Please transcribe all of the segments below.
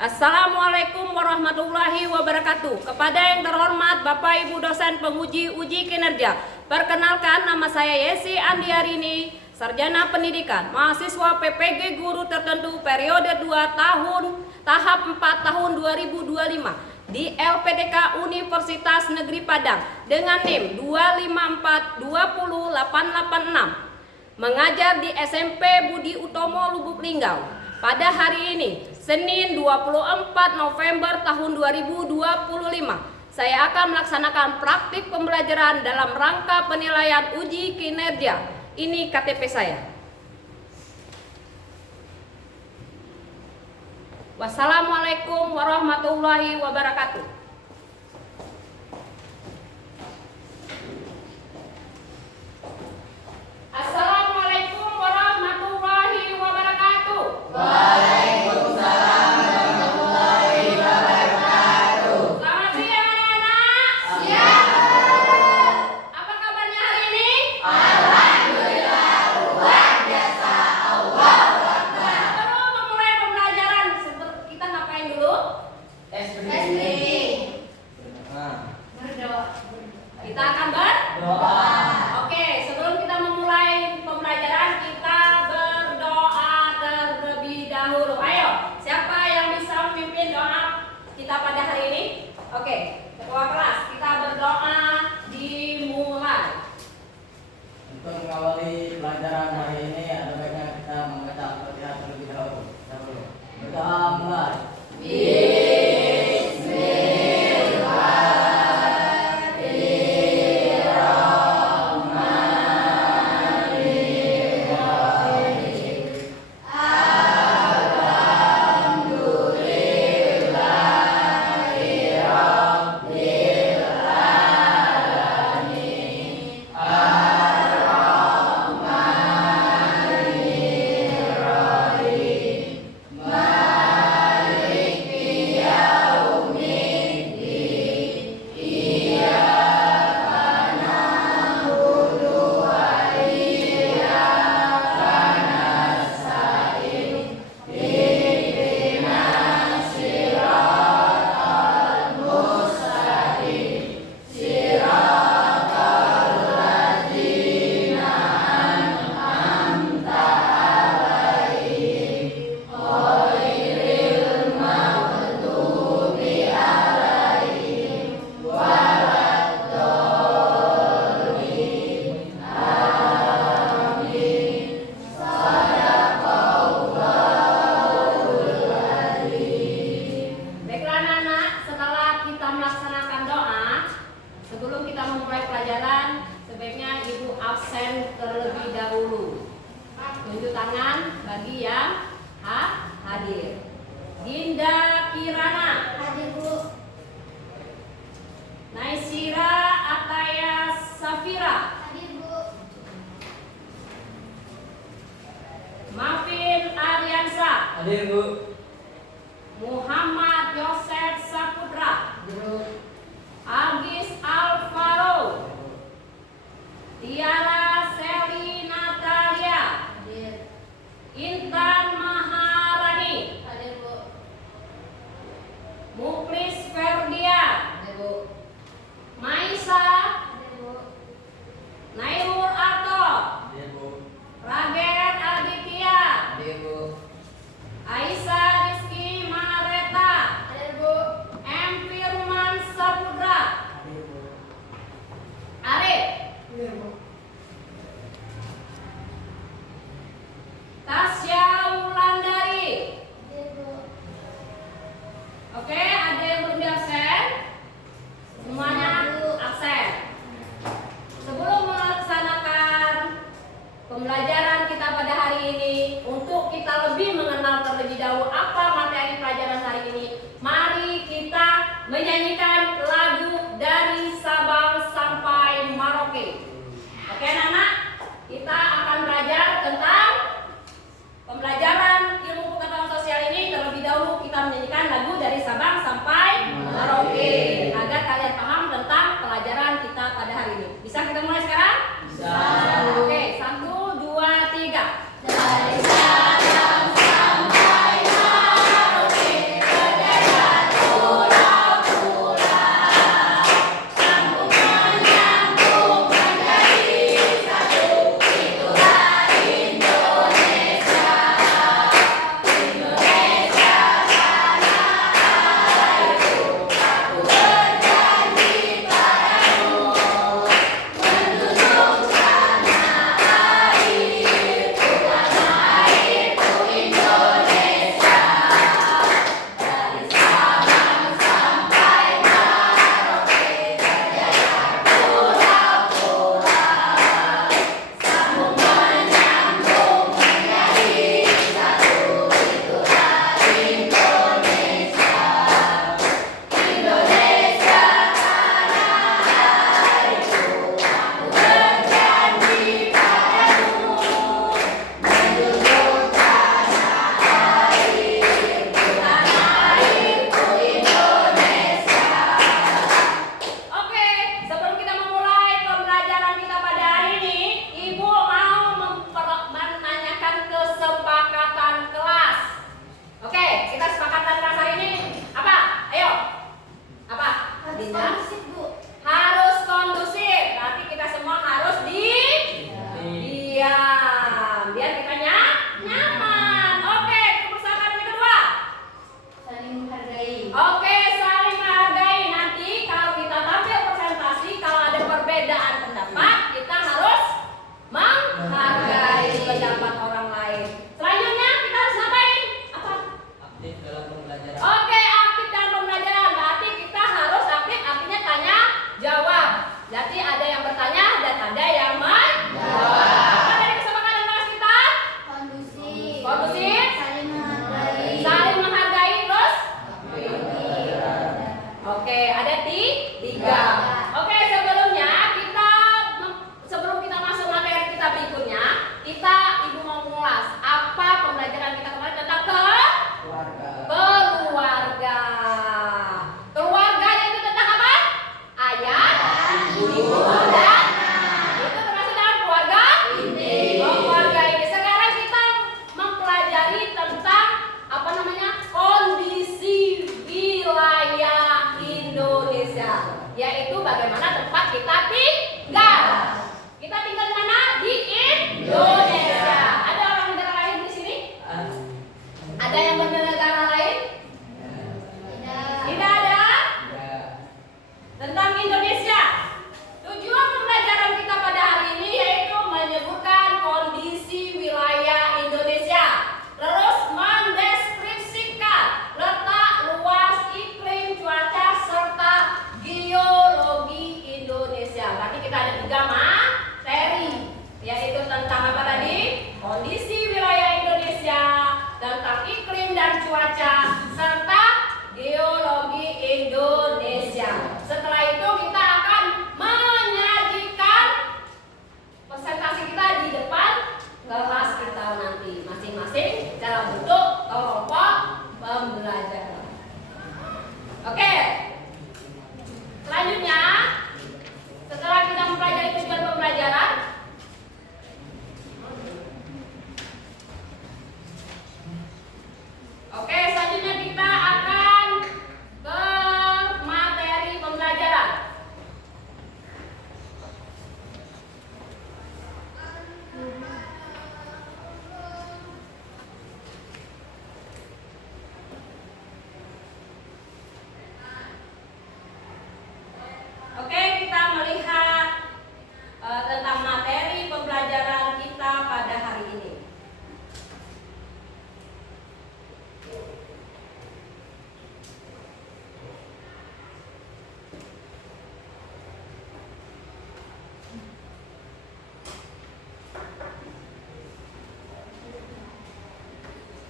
Assalamualaikum warahmatullahi wabarakatuh. Kepada yang terhormat Bapak Ibu dosen penguji uji kinerja, perkenalkan nama saya Yesi Andiarini, Sarjana Pendidikan, mahasiswa PPG Guru Tertentu periode 2 tahap 4 tahun 2025 di LPDK Universitas Negeri Padang dengan NIM 254200886, mengajar di SMP Budi Utomo Lubuk Linggau. Pada hari ini, Senin 24 November tahun 2025, saya akan melaksanakan praktik pembelajaran dalam rangka penilaian uji kinerja. Ini KTP saya. Wassalamualaikum warahmatullahi wabarakatuh. Assalamualaikum warahmatullahi wabarakatuh. Waalaikumsalam warahmatullahi wabarakatuh. Selamat siang anak-anak. Siap. Apa kabarnya hari ini? Alhamdulillah, luar biasa. Allahu Akbar. Sebelum memulai pembelajaran, kita ngapain dulu? Berdoa. Kita akan berdoa. Oke, sebelum kita memulai pembelajaran, kita berdoa terlebih dahulu. Ayo, siapa yang bisa memimpin doa kita pada hari ini? Oke, ketua kelas, kita berdoa dimulai. Untuk mengawali pelajaran hari ini, ada baiknya kita membaca Al-Fatihah terlebih dahulu. Berdoa mulai. Baiklah anak-anak, setelah kita melaksanakan doa, sebelum kita memulai pelajaran, sebaiknya ibu absen terlebih dahulu. Tunjuk tangan bagi yang hadir. Dinda Kirana. Hadir, Bu. Naisira Ataya Safira. Hadir, Bu. Mafin Ariansa. Hadir, Bu. Muhammad Yosef Saputra. Agis Alvaro. Tiara Seli Natalia. Hadir. Intan Maharani. Hadir, Bu. Muklis Ferdian. Hadir, Bu. Maisa. Hadir, Bu. Nairul Arto. Hadir, Bu. Rager Aditya. Hadir, Bu. Aisyah Rizky Mareta. Hadir, Bu. M. Firman Saputra. Hadir, Bu. Arif. Hadir, Bu. Tasya Wulandari. Hadir, Bu. Oke, ada yang belum di absen? Semuanya absen. Sebelum melaksanakan pembelajaran kita pada hari ini, untuk kita lebih mengenal terlebih dahulu apa materi pelajaran hari ini, mari kita menyanyikan lagu dari Sabang sampai Merauke. Oke anak-anak, kita akan belajar tentang pembelajaran ilmu pengetahuan sosial ini. Terlebih dahulu kita menyanyikan lagu dari Sabang sampai Merauke agar kalian paham tentang pelajaran kita pada hari ini. Bisa kita mulai sekarang? Bisa. Oke, 1, 2, 3. Dari Sabang sampai yang bernegara lain? Tidak ada. Tentang Indonesia. Tujuan pembelajaran kita pada hari ini yaitu menyebutkan kondisi wilayah Indonesia. Terus mendeskripsikan letak, luas, iklim, cuaca, serta geologi Indonesia. Berarti kita ada 3 materi, yaitu tentang apa tadi? Kondisi wilayah Indonesia, tentang iklim dan cuaca, serta geologi Indonesia. Setelah itu kita akan menyajikan presentasi kita di depan kelas kita nanti, masing-masing dalam bentuk kelompok pembelajaran. Oke. Selanjutnya, setelah kita mempelajari tujuan pembelajaran, oke, selanjutnya kita akan ke materi pembelajaran. Oke, kita melihat tentang materi pembelajaran kita pada hari ini.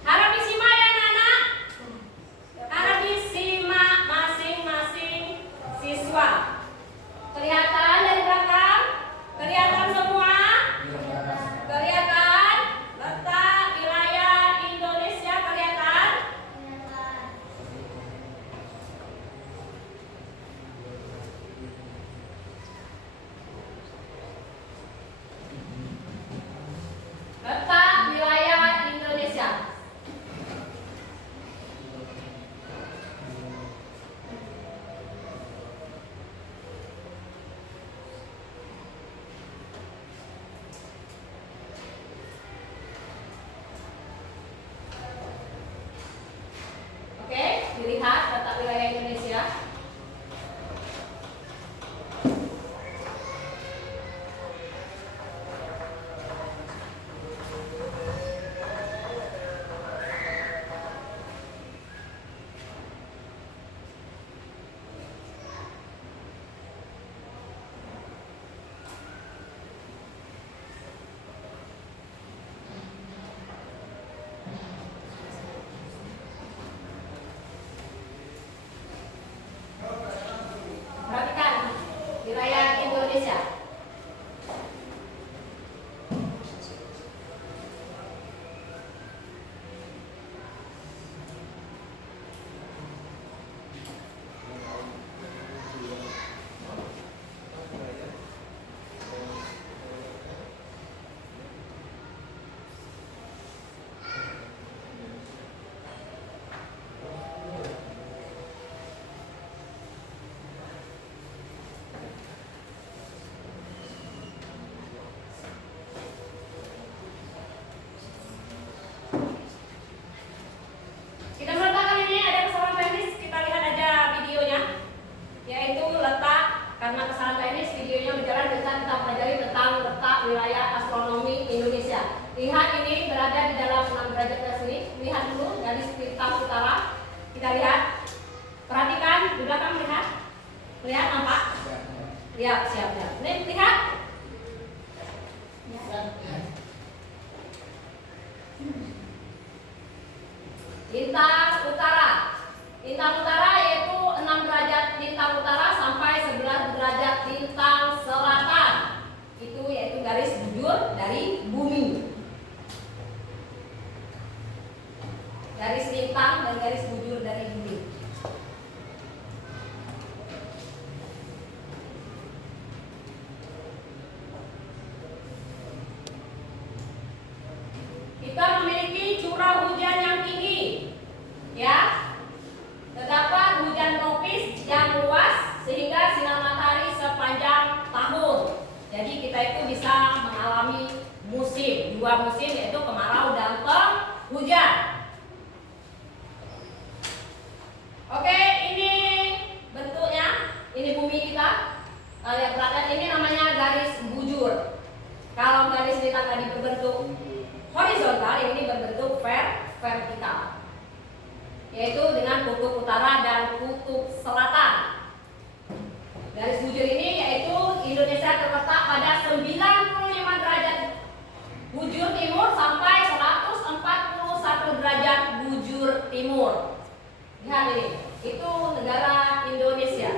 Harap disimak ya anak-anak. Harap disimak masing-masing siswa. Kelihatan dari belakang? Kelihatan semua? Kelihatan? Letak wilayah Indonesia kelihatan? Letak wilayah Indonesia. Oke, dilihat letak wilayah Indonesia. Perhatikan wilayah Indonesia. Kita meletakkan ini ada kesalahan teknis, kita lihat aja videonya, yaitu letak. Karena kesalahan teknis videonya berjalan, kita pelajari tentang letak wilayah astronomi Indonesia. Lihat ini berada di dalam 6 derajat dari sini. Lihat dulu dari bintang utara. Kita lihat, perhatikan di belakang, lihat, lihat nampak? Lihat, siap. Ini lihat. Lintang utara. Lintang utara yaitu 6 derajat lintang utara sampai 11 derajat lintang selatan. Itu yaitu garis bujur dari bumi. Garis lintang dan garis bujur dari bumi. Kita memiliki curah hujan yang tinggi, ya. Terdapat hujan tropis yang luas sehingga sinar matahari sepanjang tahun. Jadi kita itu bisa mengalami musim, 2 musim yaitu kemarau dan penghujan. yaitu dengan kutub utara dan kutub selatan. Garis bujur ini yaitu Indonesia terletak pada 95 derajat bujur timur sampai 141 derajat bujur timur. Lihat ini, itu negara Indonesia.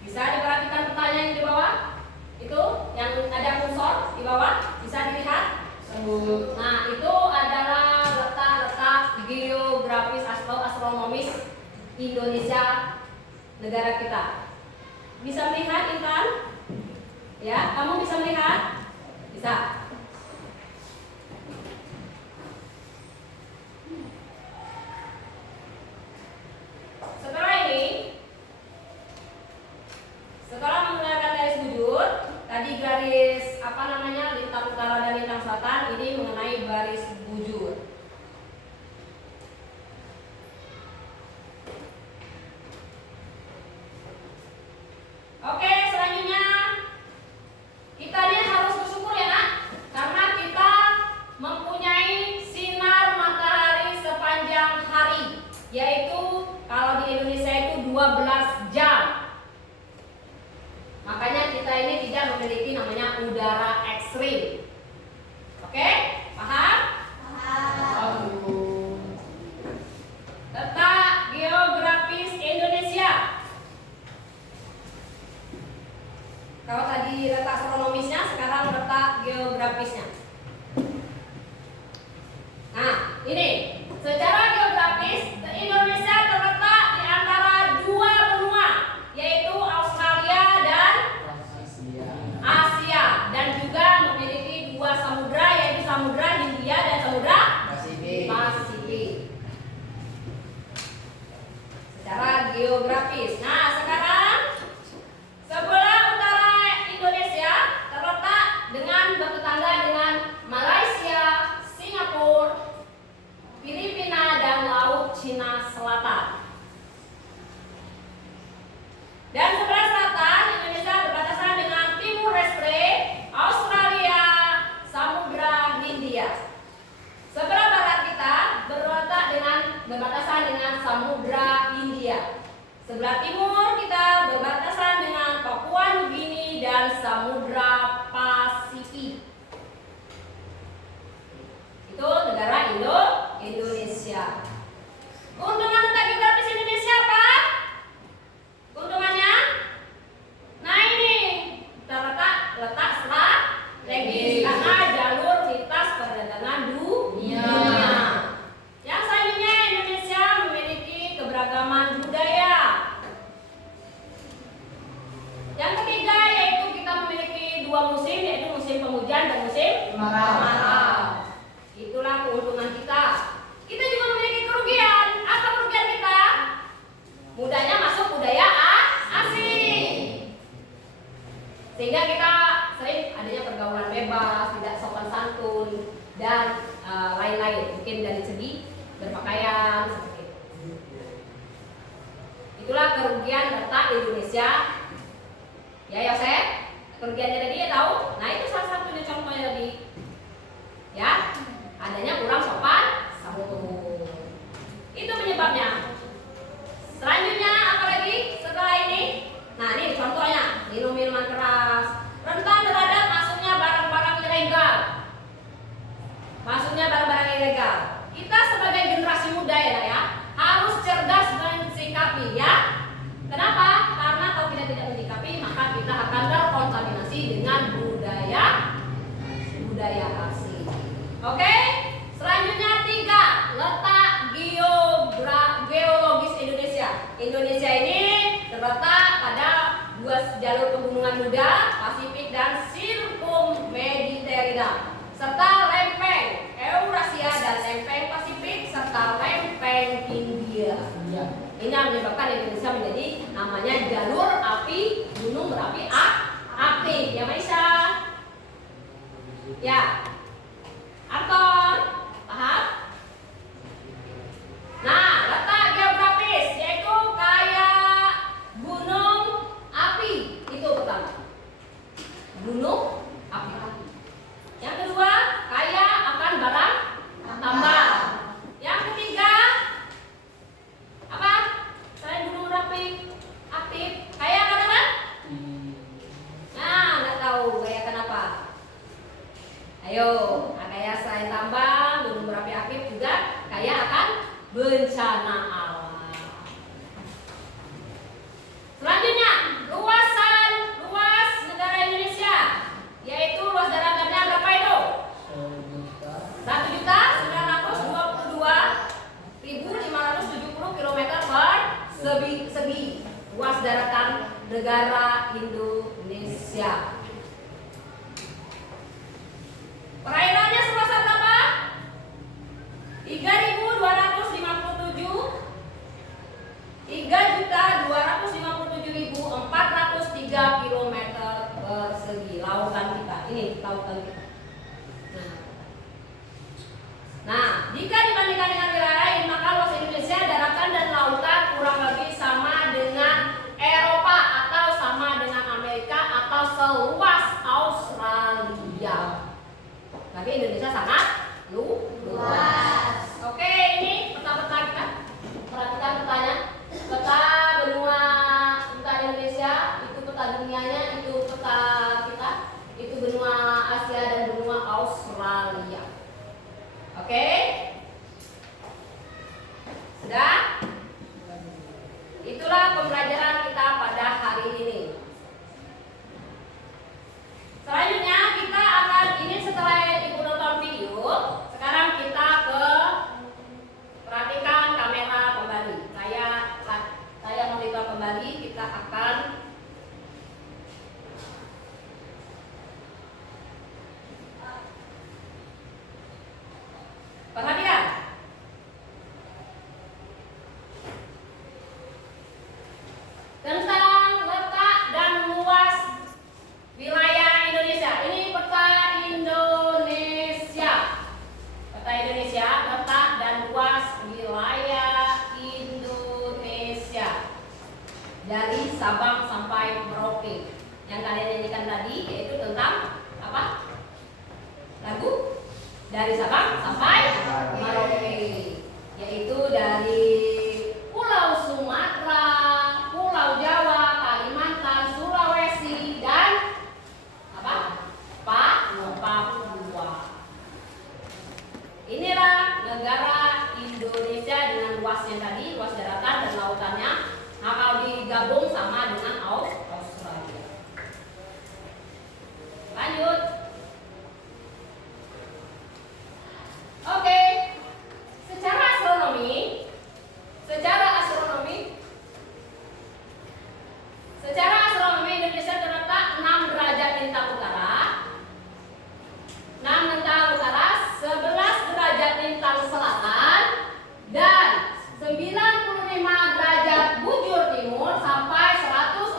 Bisa diperhatikan pertanyaan yang di bawah? Itu yang ada kursor di bawah, bisa dilihat? Nah, itu adalah letak-letak geografis atau astronomis Indonesia, negara kita. Bisa melihat, Intan? Ya, kamu bisa melihat? Bisa. Setelah menggunakan garis bujur, tadi garis lintang utara dan lintang selatan, ini mengenai garis bujur. Oke, selanjutnya kita ini harus bersyukur ya nak, karena kita mempunyai sinar matahari sepanjang hari, yaitu kalau di Indonesia itu 12 jam. Makanya kita ini tidak memiliki namanya udara ekstrim. Oke, paham? Paham. Letak geografis Indonesia. Kalau tadi letak astronomisnya, sekarang letak geografisnya. Nah, ini secara geografis Indonesia terletak di antara dua benua, yaitu Australia dan Asia, dan juga memiliki dua samudra, yaitu Samudra Hindia dan Samudra Pasifik. Secara geografis. Nah, sekarang sebelah utara Indonesia terletak dengan bertetangga dengan Malaysia, Singapura, Filipina, dan Laut Cina Selatan. Dan sebelah selatan Indonesia berbatasan dengan Timur Leste, Australia, Samudra Hindia. Sebelah barat kita berbatasan dengan Samudra Hindia. Sebelah timur kita berbatasan dengan Papua Nugini dan Samudra Pasifik. Itu negara Indonesia. Keuntungan letak geografis Indonesia apa? Keuntungannya? Nah ini letak strategis karena jalur lintas perdagangan dunia. Yang selanjutnya, Indonesia memiliki keberagaman budaya. Yang ketiga yaitu kita memiliki dua musim, yaitu musim penghujan dan musim kemarau. Itulah keuntungan kita. Kita juga memiliki kerugian. Apa kerugian kita? Mudahnya masuk budaya asing. Sehingga kita sering adanya pergaulan bebas, tidak sopan santun, dan lain-lain. Mungkin dari segi berpakaian seperti itu. Itulah kerugian letak Indonesia. Ya Yosef, kerugiannya tadi ya tahu? Nah itu salah satunya contohnya tadi. Ya, adanya kurang sopan santun. Itu penyebabnya. Selanjutnya apa lagi setelah ini? Nah ini contohnya, minum minuman keras, rentan terhadap masuknya barang-barang ilegal. Kita sebagai generasi muda ya, harus cerdas mensikapi ya. Kenapa? Karena kalau kita tidak menyikapi, maka kita akan terkontaminasi dengan budaya asing. Oke? Selanjutnya 3, letak geologis Indonesia. Indonesia ini terletak pada dua jalur pegunungan muda, Pasifik dan Sirkum Mediterania, serta lempeng Eurasia dan lempeng Pasifik serta lempeng Hindia. Ini yang menyebabkan Indonesia menjadi namanya jalur api, gunung berapi aktif. Ya Maisa? Ya. Anton, paham? Nah, letak geografis yaitu kaya gunung api. Itu pertama. Gunung api. Yang kedua, kaya akan Tuh, kayak selain tambang, gunung berapi aktif juga kaya akan bencana alam. Selanjutnya, luas negara Indonesia, yaitu luas daratannya berapa itu? 1.922.570 km persegi. Luas daratan negara Indonesia. Perairannya seluas berapa? 3.257.403 km persegi lautan kita. Ini lautan kita. Nah, jika dibandingkan dengan wilayah lain, maka luas Indonesia daratan dan lautan kurang lebih sama dengan Eropa atau sama dengan Amerika atau seluas Australia. Tapi Indonesia sangat luas. Oke, ini peta-peta kita. Perhatikan petanya. Peta benua Indonesia, itu peta dunianya, itu peta kita, itu benua Asia dan benua Australia. Oke? Sudah? Itulah pembelajaran kita pada hari ini. Selanjutnya kita akan, ini setelah Ibu nonton video, sekarang kita ke perhatikan kamera kembali. Saya monitor kembali, kita akan perhatikan. Tentang letak dan luas wilayah Indonesia. Ini peta Indonesia. Peta Indonesia, letak dan luas wilayah Indonesia. Dari Sabang sampai Merauke. Yang kalian nyanyikan tadi yaitu tentang apa? Lagu dari Sabang sampai Merauke. Yaitu dari Pulau Sumatera, Pulau Jawa, Kalimantan, Sulawesi, dan apa? Papua. Inilah negara Indonesia dengan luasnya tadi, luas daratan dan lautannya. Nah, kalau digabung sama dengan Australia. Lanjut. Oke. Secara astronomi Indonesia terletak 6 derajat lintang utara, 6 lintang utara, 11 derajat lintang selatan, dan 95 derajat bujur timur sampai 100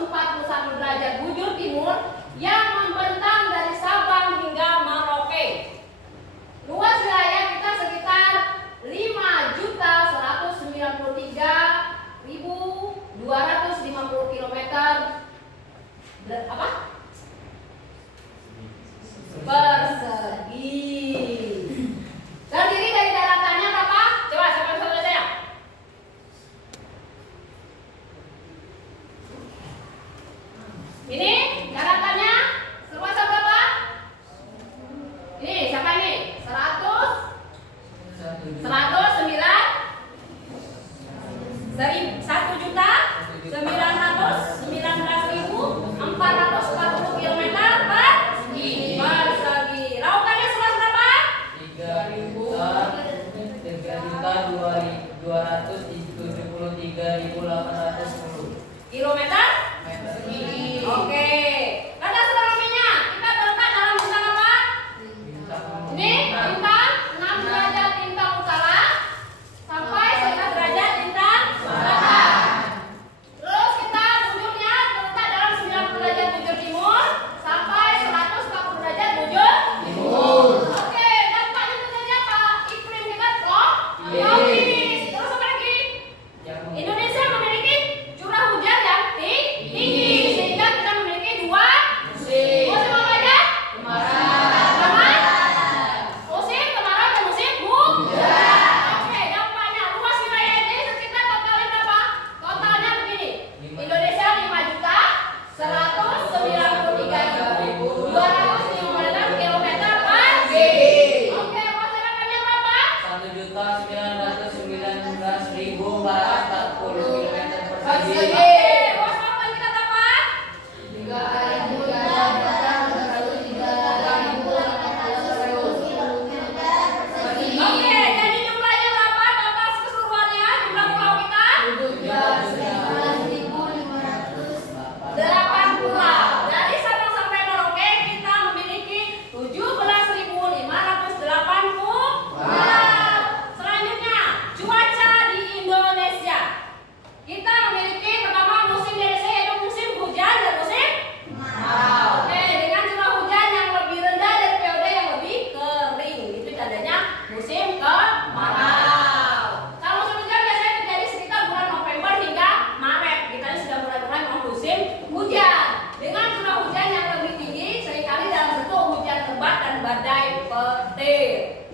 petir.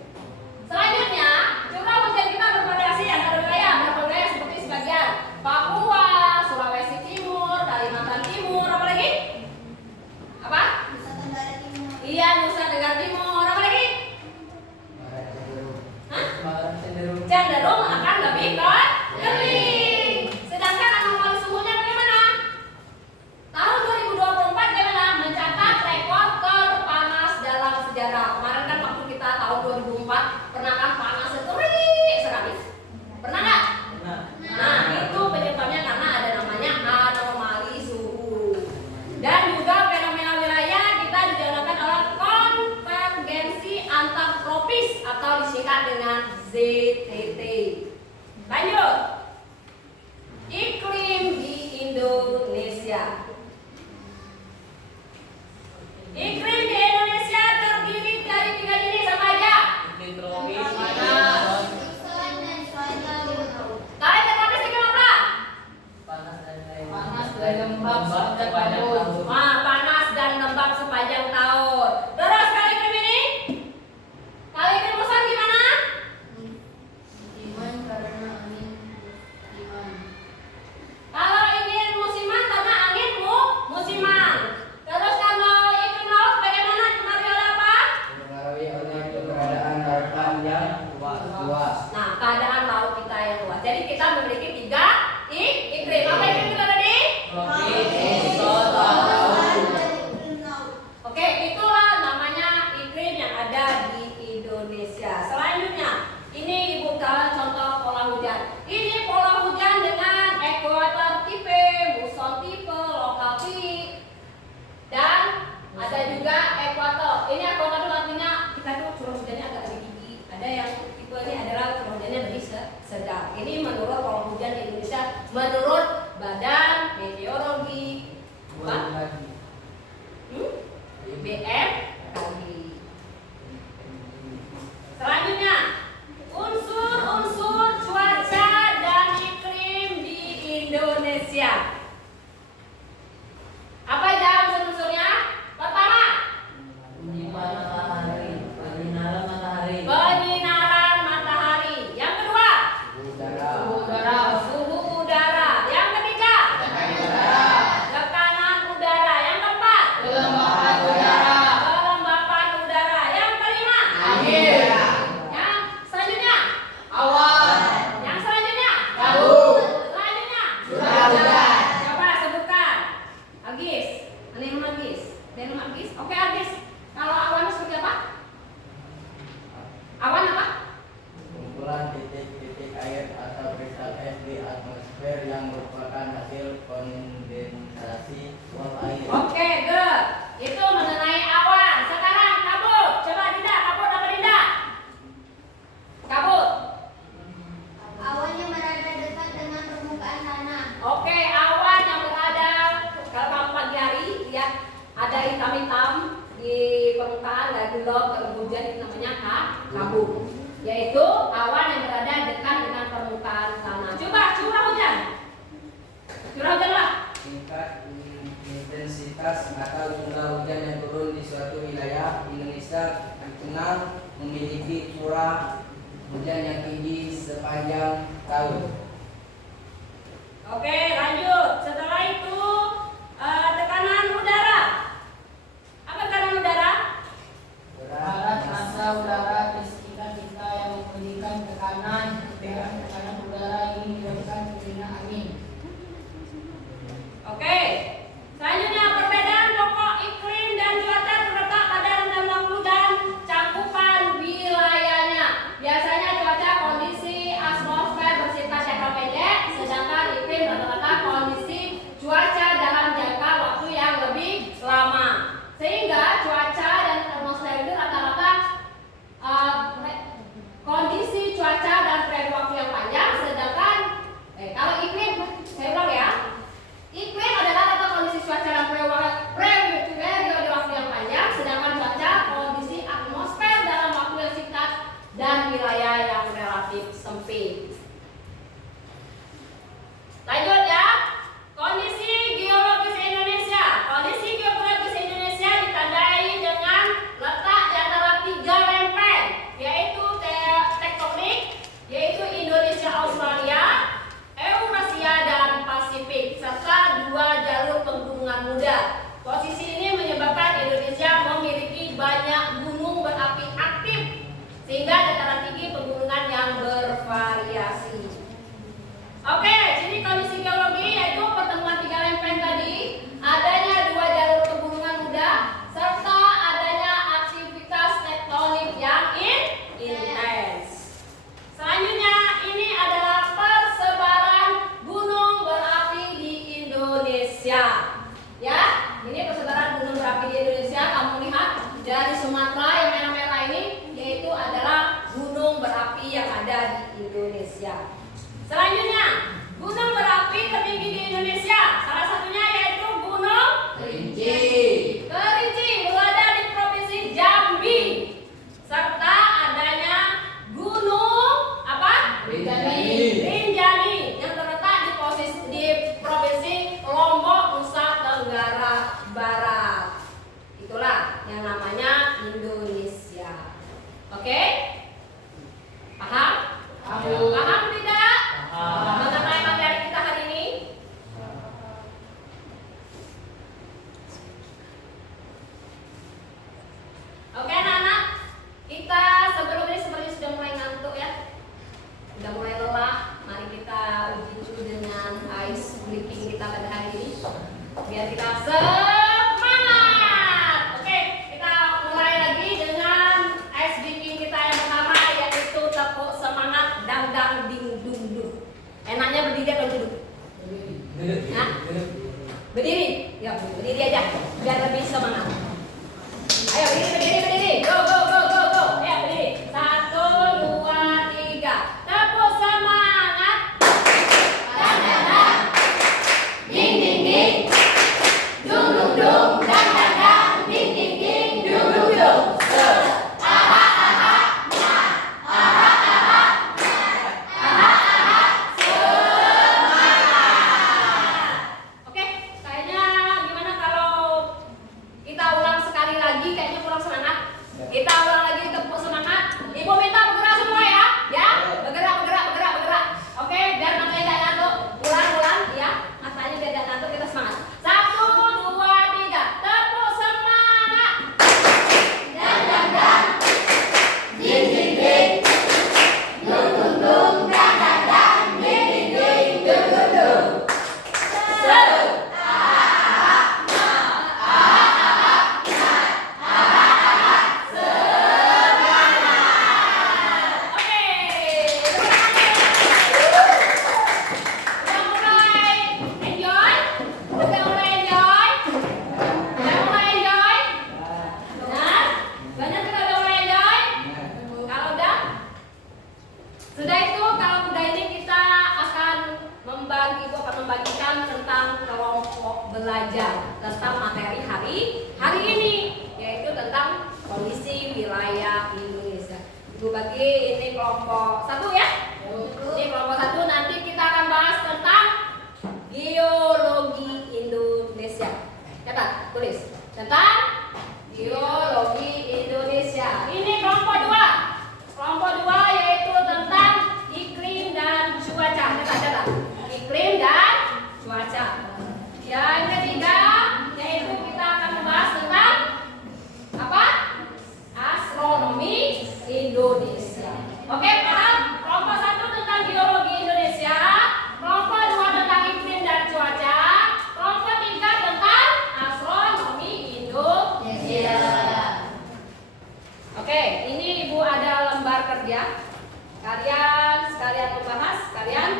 Selanjutnya, curah hujan kita bervariasi antara wilayah seperti sebagian Papua, Sulawesi Timur, Kalimantan Timur, apa lagi? Apa? Nusa Tenggara Timur. Iya, Nusa Tenggara Timur, apa lagi? Hah? Cenderung akan lebih kering. Sedangkan anomali suhunya bagaimana? Tahun 2024 gimana? Mencatat rekor terpanas dalam sejarah. Kemarin kan waktu kita tahun 2004 pernah kan panas terik sekali. Pernah nggak? Nah, itu penyebabnya karena ada namanya anomali suhu. Dan juga fenomena wilayah kita dijalankan oleh konvergensi antar tropis atau disingkat dengan ZTT. Lanjut. Iklim di Indonesia. Iklim di Indonesia terdiri dari 3 jenis apa aja? Iklim tropis, Panas. Muson dan soal laut. Kalian tropis iklim apa? panas dan lembab sepanjang tahun. Panas dan lembab sepanjang tahun. Terus kali iklim ini? Kali iklim muson gimana? Musiman karena angin musiman. Kalau ingin musiman karena angin musiman. Terus kalau iklim laut bagaimana? Dipengaruhi oleh apa? dipengaruhi oleh keberadaan lautan yang luas. Nah, keadaan laut kita yang luas. Jadi kita memiliki 3 iklim. Apa iklim kita tadi? Tropis, muson, laut. Oke, itulah namanya iklim yang ada di Indonesia. Selanjutnya, ini Ibu kalian contoh pola hujan. Ini pola hujan dengan ekuator tipe, muson tipe, lokal tipe, dan ada juga ekuator. Ini ekuator itu artinya kita tuh curah hujannya agak lebih tinggi. Ada yang tipe ini adalah curah hujannya lebih sedang. Ini menurut pola hujan di Indonesia menurut Badan Meteorologi BMKG. Selanjutnya, unsur-unsur cuaca dan iklim di Indonesia. Apa aja unsur-unsurnya? Pertama, Penyinaran matahari. penyinaran matahari. Yang kedua, Udara. suhu udara. Yang ketiga, tekanan udara. Yang keempat, Kelembapan udara. kelembapan udara. Yang kelima, Angin. yang selanjutnya, Awan. yang selanjutnya, Kabut. selanjutnya. Curah hujan. Coba sebutkan. Agis. Ada yang nama Agis? Ada yang nama Agis? Oke, Agis. Kalau awan itu seperti apa? Awan apa? Kumpulan titik-titik air atau kristal es di atmosfer yang merupakan hasil kondensasi uap air. Oke, good. Itu mengenai awan. Sekarang kabut. Coba Dinda, kabut apa Dinda? Kabut. Awan yang berada dekat dengan permukaan tanah. Oke, awan yang berada kalau kamu pagi hari lihat ada hitam-hitam di permukaan dan gelap kalau hujan itu namanya kabut. Yaitu awan yang berada dekat dengan permukaan tanah. Coba curah hujan. Curah hujan lah. Tingkat intensitas atau jumlah hujan yang turun di suatu wilayah Indonesia dikenal memiliki curah hujan yang tinggi sepanjang tahun. Oke, lanjut. Setelah itu tekanan udara. Apa tekanan udara? Alat massa udara di sekitar kita yang memberikan tekanan udara ini menyebabkan terjadinya angin. Oke. Selanjutnya perbedaan pokok iklim dan cuaca terletak pada rentang waktu dan cakupan wilayahnya. Biasanya cuaca kondisi atmosfer bersifat jangka pendek, sedangkan iklim rata-rata kondisi cuaca dalam jangka waktu yang lebih lama. Sehingga cuaca dan atmosfer itu rata-rata kondisi cuaca dan periode waktu yang panjang, sedangkan kalau iklim, saya ulang ya. Iklim adalah rata kondisi cuaca dan periode waktu yang panjang, sedangkan cuaca kondisi atmosfer dalam waktu yang singkat dan wilayah yang relatif sempit. Lanjut ya, kondisi geologis Indonesia. Kondisi geologis Indonesia ditandai dengan letak di antara 3 lempeng. Selanjutnya, gunung berapi tertinggi di Indonesia. Salah satunya yaitu Gunung Kerinci. Kerinci berada di Provinsi Jambi. Serta adanya Gunung apa? Rinjani yang terletak di Provinsi Lombok, Nusa Tenggara Barat. Itulah yang namanya Indonesia. Oke? Paham? Paham tidak? Mengenai materi kita hari ini? Oke anak-anak, kita sebelum ini seperti sudah mulai ngantuk ya, sudah mulai lelah. Mari kita uji dulu dengan ice breaking kita pada hari ini, biar kita semangat. Oke, kita mulai lagi dengan ice breaking kita yang pertama, yaitu tepuk semangat dang dang ding dung dung. Enaknya berdiri atau duduk? Hah? Berdiri? Ya, berdiri aja, biar lebih semangat. Ayo berdiri, go go go go go. Ayo berdiri. 1, 2, 3. Tepuk semangat. Dang dang dang. Ding ding ding. Dung dung dung. Dang dang dang. Ding ding ding. Dung dung dung. Aha aha. Nah. Aha aha. Aha aha. Semangat. Oke, kayaknya gimana kalau kita ulang sekali lagi, kayaknya kurang semangat. Kita ulang lagi, tepuk semangat. Ibu minta bergerak semua ya. Ya, bergerak, bergerak, bergerak, bergerak. Oke, biar matanya tidak ngantuk. Ulang-ulang ya, matanya biar tidak ngantuk, kita semangat. 1, 2, 3. Tepuk semangat. Dang dang dang. Ding ding ding. Dung dung dung. Dang dang dang. Ding ding ding. Dung dung dung. Sudah itu, kalau sudah ini kita akan membagikan tentang kelompok belajar tentang materi hari ini, yaitu tentang kondisi wilayah Indonesia. Ibu bagi ini kelompok 1 ya. Ini kelompok 1, nanti kita akan bahas tentang geologi Indonesia. Catat, tulis tentang geologi Indonesia. Ini kelompok 2. Kelompok 2 yaitu tentang iklim dan cuaca. Catat. Iklim dan cuaca. Yang ketiga yaitu kita akan membahas tentang apa? Astronomi Indonesia. Oke, paham? Kelompok 1 tentang geologi Indonesia, kelompok 2 tentang iklim dan cuaca, kelompok 3 tentang astronomi Indonesia. Oke, ini Ibu ada lembar kerja. Kalian sekalian membahas, kalian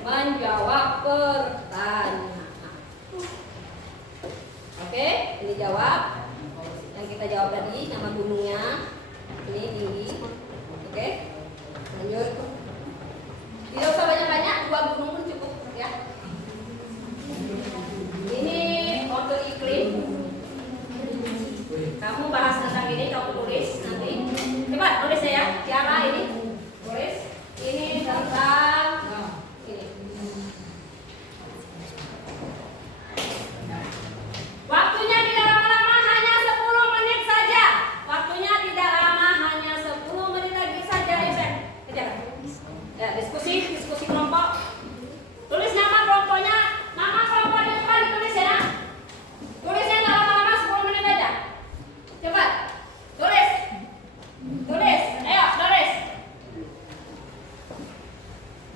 menjawab pertanyaan. Oke, ini jawab. Yang kita jawab tadi, nama gunungnya ini tinggi. Oke, lanjut. Tidak usah banyak-banyak, 2 gunung pun cukup ya. Ini foto iklim. Kamu bahas tentang ini, kamu tulis nanti. Coba tulis ya, Tiara ini tulis. Ini tentang ini. Waktunya tidak lama-lama, hanya 10 menit saja. Waktunya tidak lama, hanya 10 menit lagi saja. Kejar. Ya, diskusi kelompok. Tulis nama kelompoknya. Nama kelompok di depan ditulis ya. Tulisnya nggak lama-lama, 10 menit aja. Cepat. Tulis. Ayo, tulis.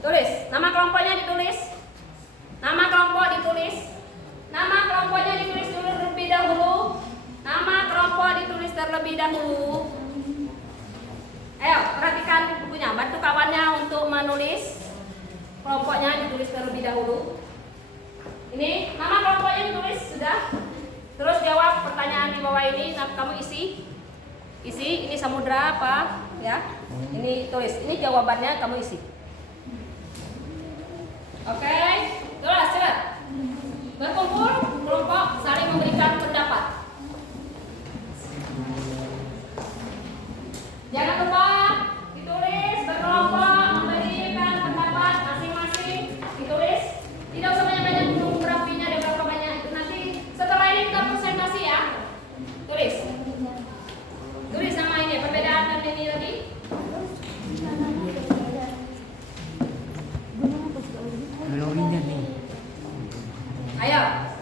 Tulis. Nama kelompoknya ditulis. Nama kelompok ditulis. Nama kelompoknya ditulis dulu terlebih dahulu. Nama kelompok ditulis terlebih dahulu. Ayo, perhatikan bukunya. Bantu kawannya untuk menulis. Kelompoknya ditulis terlebih dahulu. Ini nama kelompoknya ditulis sudah. Terus jawab pertanyaan di bawah ini. Kamu isi. Ini samudra apa? Ya. Ini tulis. Ini jawabannya kamu isi. Oke, terus cepat. Berkumpul kelompok saling memberikan pendapat. Jangan lupa ditulis berkelompok memberikan pendapat masing-masing. Ditulis. Tidak usah banyak-banyak gunung berapinya ada berapa banyak itu nanti setelah ini kita presentasi ya. Tulis. Tulis sama ini perbedaan dan ini lagi. Ayo.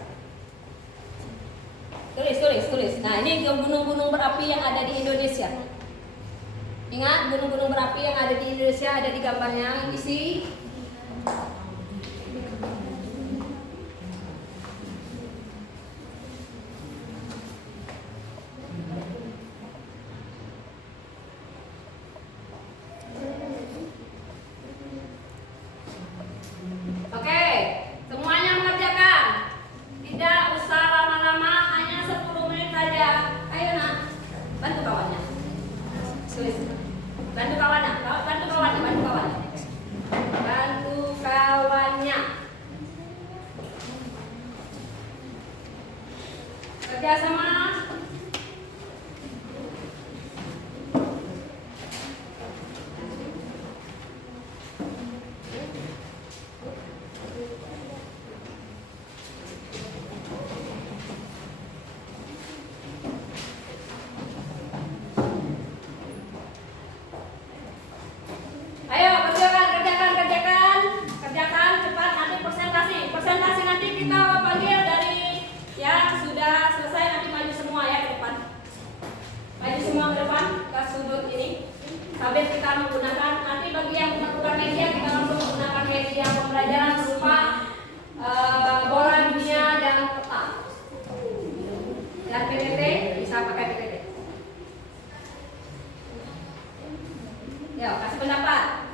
Tulis. Nah, ini gunung-gunung berapi yang ada di Indonesia. Ingat, gunung-gunung berapi yang ada di Indonesia ada di gambarnya, isi. Oke, semuanya mengerjakan. Tidak usah lama-lama, hanya 10 menit saja. Ayo nak, bantu kawannya. Tulis. Bantu kawannya. Bantu kawannya. Kerjasama. Ayo kerjakan cepat nanti presentasi nanti kita panggil dari yang sudah selesai nanti maju semua ya ke depan, ke sudut ini sambil kita menggunakan nanti bagi yang menggunakan media kita langsung menggunakan media pembelajaran berupa bola dunia dan peta dan PPT bisa pakai PPT. Yuk kasih pendapat.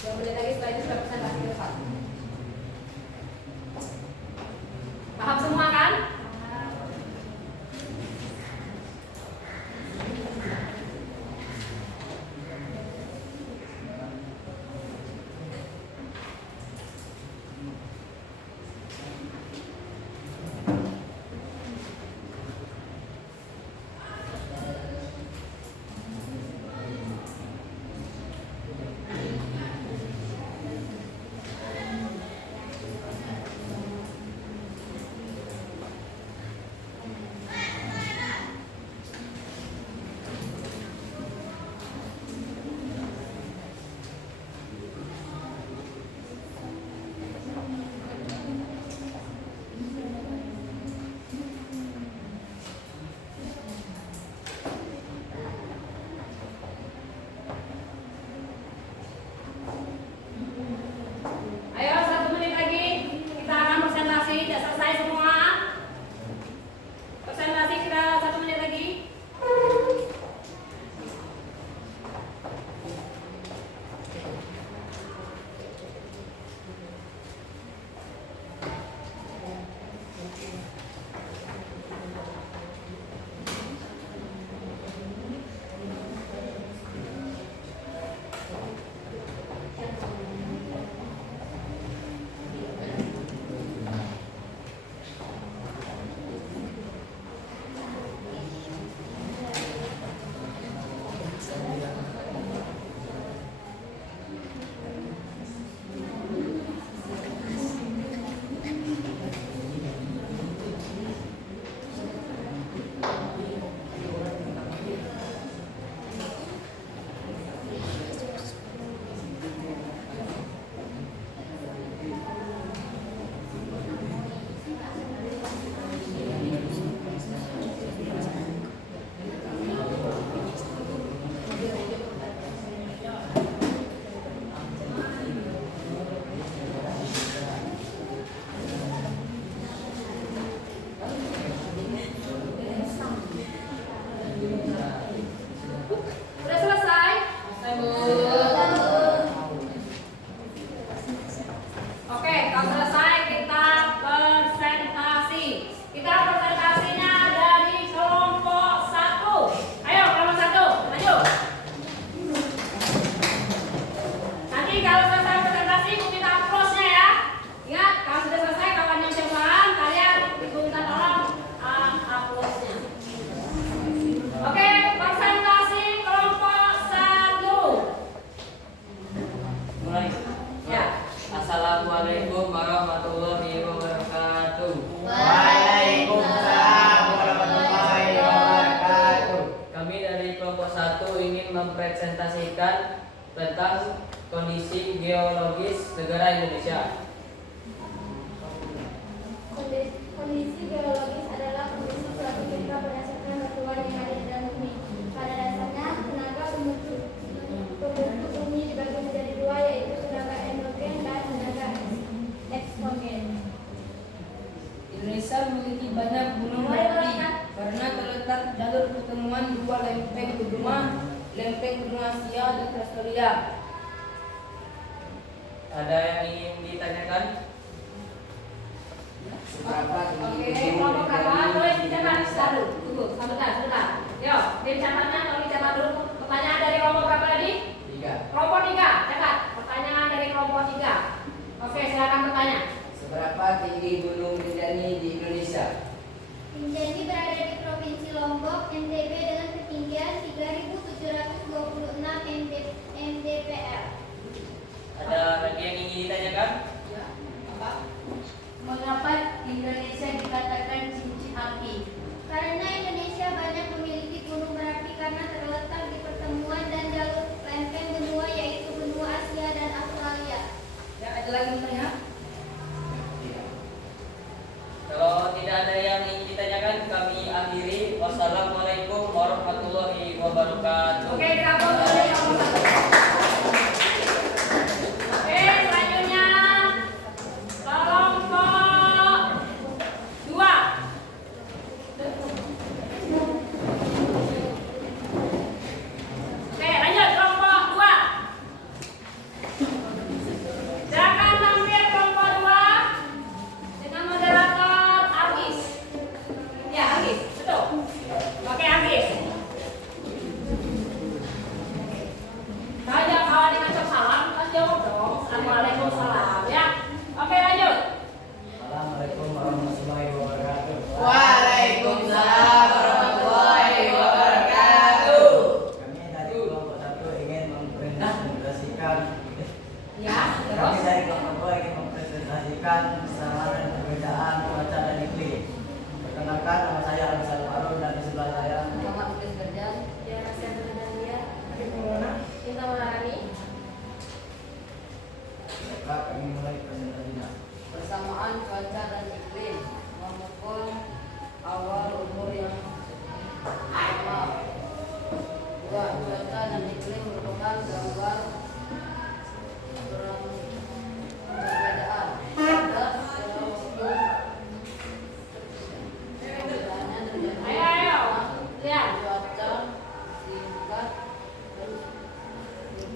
2 menit lagi setelah itu sudah presentasi ke depan. Paham semua kan? Ayo 1 menit lagi kita akan presentasi. Sudah selesai semua. Presentasi sudah 1 menit lagi. Sudah selesai? Oke, kalau selesai kita presentasi. Kita presentasinya dari kelompok 1. Ayo kelompok 1, maju. Nanti kalau selesai presentasi ibu minta applause-nya ya. Ingat, kalau sudah selesai kawan yang sudah paham, kalian ibu minta tolong applause-nya. Oke, presentasi kelompok 1. Mulai. Ya. Assalamualaikum warahmatullahi wabarakatuh. Waalaikumsalam warahmatullahi wabarakatuh. Kami dari kelompok 1 ingin mempresentasikan tentang kondisi geologis negara Indonesia. Kondisi geologis adalah kondisi suatu ketika berdasarkan batuan yang ada di dalam bumi. Pada dasarnya, tenaga pembentuk bumi dibagi menjadi 2, yaitu tenaga endogen dan tenaga eksogen. Indonesia memiliki banyak gunung berapi karena terletak jalur pertemuan 2 lempeng benua Asia dan Australia. Ada yang ingin ditanyakan? Seberapa Oke, tinggi kelompok berapa? Tulis dicatat Indonesia? dulu. Tunggu, sebentar. Yo, tim catatnya tolong dicatat dulu. Pertanyaan dari kelompok berapa tadi? 3. Kelompok 3, catat. Pertanyaan dari kelompok 3. Oke, silakan bertanya. Seberapa tinggi Gunung Rinjani di Indonesia? Rinjani berada di Provinsi Lombok, NTB dengan ketinggian 3.726 mdpl. Ada lagi yang ingin ditanyakan? Mengapa Indonesia dikatakan cincin api? Karena Indonesia banyak memiliki gunung berapi karena terletak di pertemuan dan jalur lempeng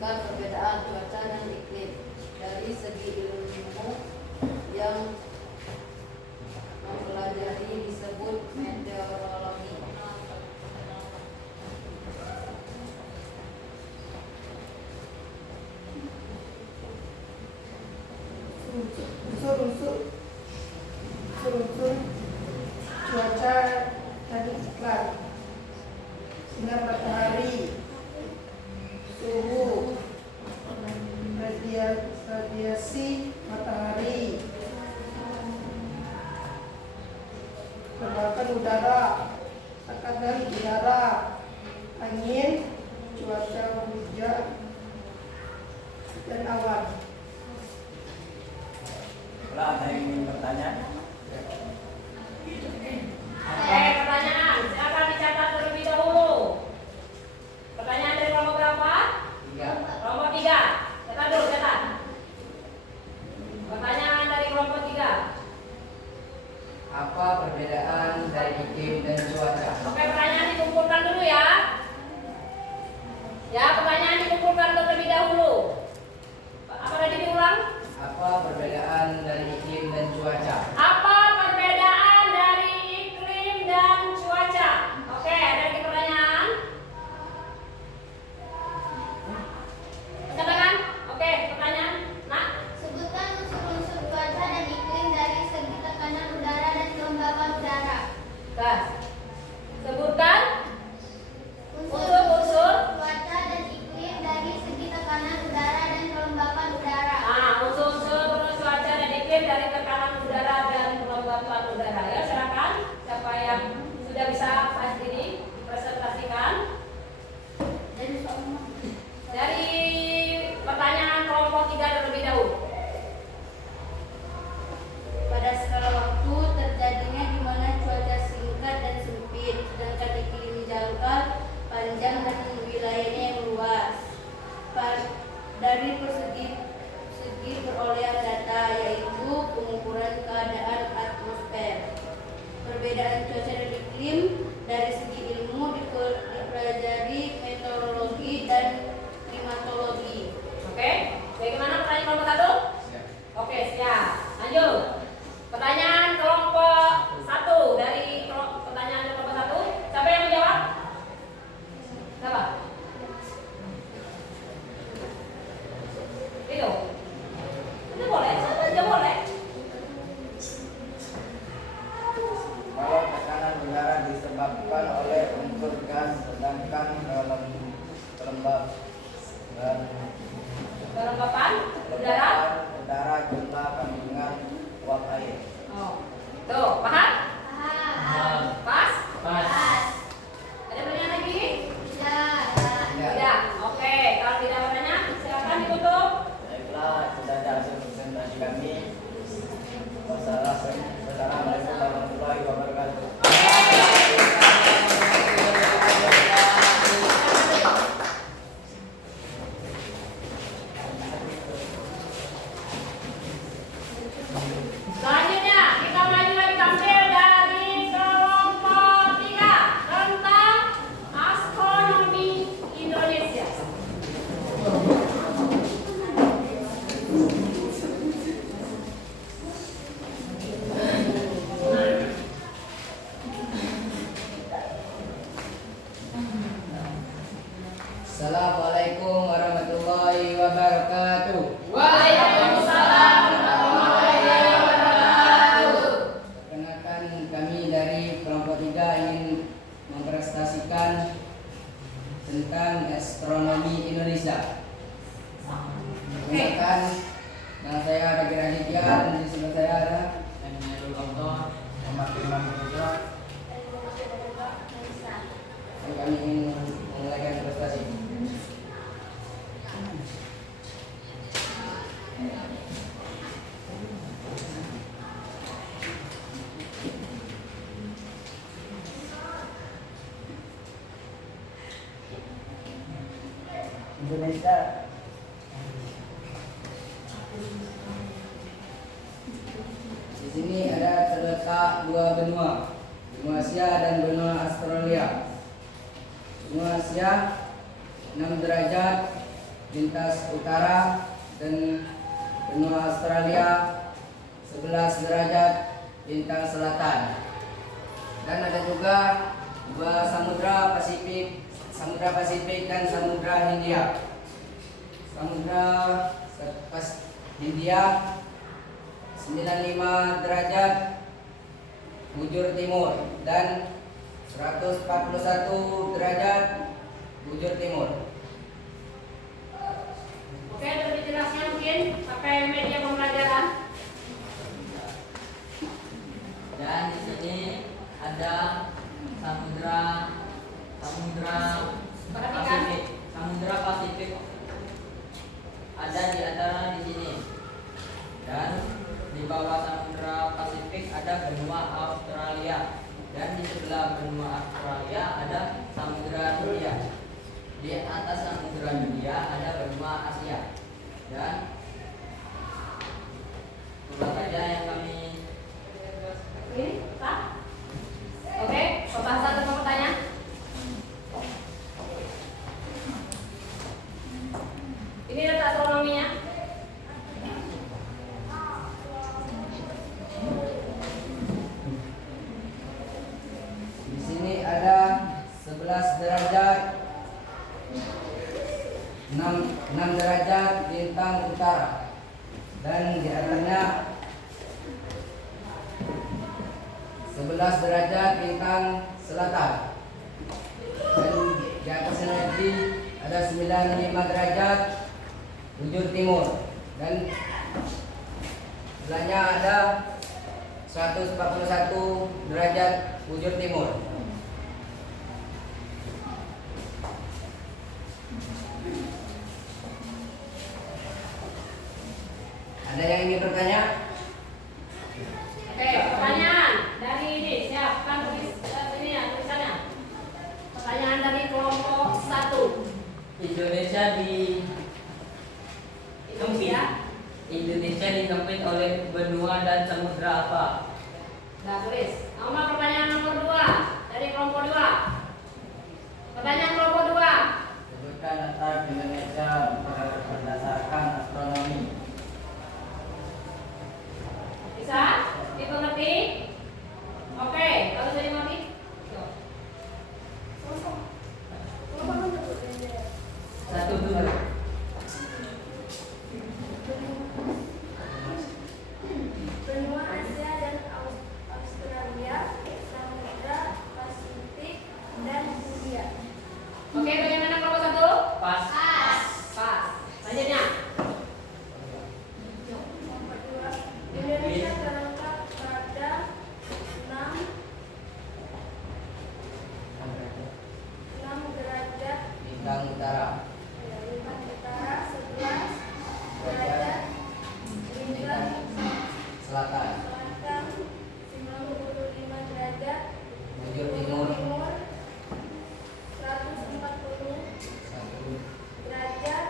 menunjukkan perbedaan cuaca dan iklim. Dari segi ilmu yang mempelajari disebut meteorologi. Unsur-unsur cuaca dan iklim. Sinar matahari, suhu, radiasi matahari, kelembapan udara, tekanan udara, angin, cuaca hujan, dan awan. Kalau ada yang ingin bertanya, Oke, pertanyaan. Silakan dicatat terlebih dahulu. Pertanyaan dari kelompok berapa? 3. Kelompok 3. Catat dulu, catat. Pertanyaan dari kelompok 3. Apa perbedaan dari iklim dan cuaca? Oke, pertanyaan dikumpulkan dulu ya. Ya, pertanyaan dikumpulkan terlebih dahulu. Apa tadi diulang? Apa perbedaan dari iklim dan cuaca? Apa perbedaan dari iklim dan cuaca? Oke, ada lagi pertanyaan? Katakan. Oke, pertanyaan. Nak, Sebutkan unsur-unsur cuaca dan iklim dari segi tekanan udara dan kelembapan udara. gas. Sebutkan Unsur-unsur cuaca dan iklim dari segi tekanan udara dan kelembapan udara. unsur-unsur cuaca dan iklim dari tekanan udara dan kelembapan udara. Ya, silakan. Siapa yang sudah bisa pas ini presentasikan? Dari pertanyaan kelompok 3 terlebih dahulu. Pada skala waktu terjadinya di mana cuaca singkat dan sempit, sedangkan iklim jangkar, panjang dan wilayahnya yang luas. Dari segi perolehan data, yaitu pengukuran keadaan atmosfer. Perbedaan cuaca dan iklim dari segi ilmu dipelajari meteorologi dan klimatologi. Oke, bagaimana pertanyaan kelompok 1? Oke, siap. Lanjut. Pertanyaan kelompok 1 dari pertanyaan kelompok 1. Siapa yang menjawab? Siapa? Itu. Itu boleh, siapa aja boleh. Kalau tekanan udara disebabkan oleh unsur gas, sedangkan Kelembapan udara. udara jumlah kandungan uap air. Oh. Tuh, paham? Paham. Pas? pas. Ada pertanyaan lagi? Tidak. Tidak. Oke, kalau tidak ada pertanyaan, silakan ditutup. Baiklah, sudah ada hasil presentasi kami. Wassalamualaikum warahmatullahi wabarakatuh. Selanjutnya kita maju lagi tampil dari kelompok 3 tentang astronomi Indonesia. Assalamualaikum warahmatullahi wabarakatuh. Waalaikumsalam warahmatullahi wabarakatuh. Perkenalkan, kami dari kelompok 3 ingin mempresentasikan tentang astronomi Indonesia. Perkenalkan, nama saya Ragi Raditya dan di sebelah saya ada Emerul Autor, Muhammad Firman Putra. dan kami ingin memulaikan prestasi. Indonesia. Di sini ada terletak dua benua, benua Asia dan benua Australia. Benua Asia 6 derajat lintas utara dan benua Australia 11 derajat lintang selatan. Dan ada juga dua Samudra Pasifik dan Samudra Hindia. Samudra Hindia 95 derajat bujur timur dan 141 derajat bujur timur. Oke, lebih jelasnya mungkin pakai media pembelajaran. Dan di sini ada samudra Pasifik. Samudra Pasifik ada di antara di sini. Dan di bawah Samudra Pasifik ada benua Australia. Dan di sebelah benua Australia ada Samudra Hindia. Di atas Samudra Hindia ada benua Asia. Dan itulah saja yang kami. Ini, Pak. Oke, pembahasan tentang pertanyaan. Ini letak astronominya. Di sini ada 11 derajat 6 derajat lintang utara dan di atasnya 11 derajat lintang selatan dan di atasnya lagi ada 95 derajat bujur timur dan sebelahnya ada 141 derajat bujur timur. Ada yang ingin bertanya? Oke, pertanyaan dari ini. Siapkan tulis ini ya tulisannya. Pertanyaan dari kelompok 1. Indonesia dikepit oleh benua dan samudra apa? Nah, tulis. Nomor pertanyaan nomor 2 dari kelompok 2. Pertanyaan kelompok 2. Sebutkan letak Indonesia berdasarkan astronomi. Bisa? Dimengerti? Oke, kalau sudah dimengerti? Satu dulu. Benua Asia dan Australia, Samudra Pasifik dan Hindia. Oke, bagaimana kelompok 1? Pas. Pas. Selanjutnya. Nomor 2, Indonesia terletak pada 6 derajat Lintang utara lintang utara, 11 derajat lintang selatan selatan, 95 derajat bujur timur timur, 140 1 derajat